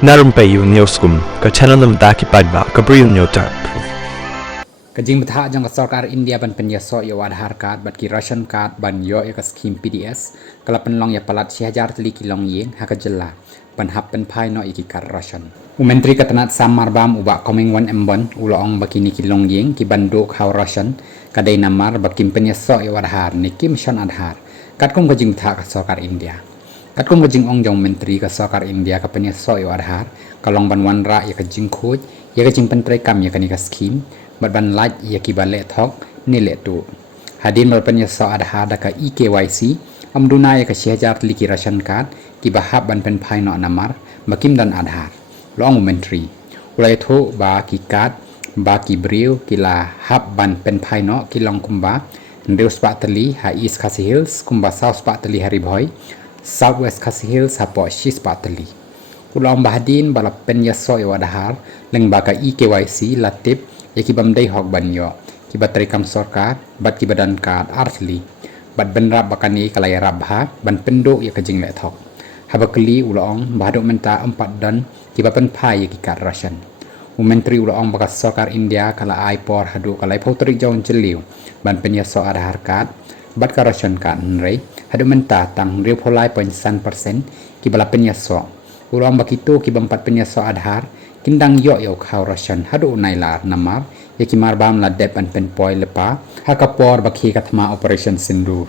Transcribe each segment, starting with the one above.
Narum payu nioskum, ka chananam daki padba, ka briu nyotarp. Kajing betha jang sarkar India ban penyaso ya Aadhaar card bat ki ration card ban yo ya skim PDS kala penlong ya palat 1000 tali kilong yen ha ka jella ban hap pen phai no iki kar ration Menteri Ketenat Samar Bam uba koming wan embon ulong bakini kilong yen ki bando khaw ration kadai namar bakim penyaso ya Aadhaar ni kim mission Aadhaar katkom kajing betha ka sarkar India katkom kajing ong jong menteri ka sarkar India ka penyaso ya Aadhaar kalong ban wan ra ya kajing khoj ya kajing pentrai kam ya kani ka skim ban laj ya ki bale thok ni le tu hadin bal pen ya sa Aadhaar da ka EKYC amduna ya ka 1000 liki ration card ki bahab ban pen phai no namar makim dan Aadhaar long menteri ulai tho ba ki card ba ki briu ki la hab ban pen phai no ki long kumba ndeus patali ha East Khasi Hills kumba South patali hari boy South West Khasi Hills ha po shis patali ulong bahadin bala pen ya so ya Aadhaar leng ba ka EKYC latip ya ki bamdai hok banyo ki bateri kam sarkar bat ki badan card artli bat benrap bakani kalai rabha ban pendo ya kajing le thok habakli ulong bahadok menta 4 dan ki bapen phai ya ki card ration menteri ulong bakas sarkar India kala ai por hadu kalai photri jong cheliu ban penya so Aadhaar card bat ka ration card nrei hadu menta tang riu pholai 0.1% ki bala penya so ulong bakito ki bampat penya so Aadhaar kindang yo yo khaw ration hadu naila namar yakimar bam la dep an pen poi lepa hakapor bakhi kathma operation sindur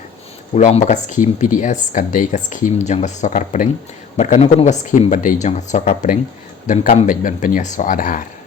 ulong bakas skim PDS kadai ka skim jang sarkar preng barkano kono ka skim badai jang sarkar preng dan kambej ban penya so Aadhaar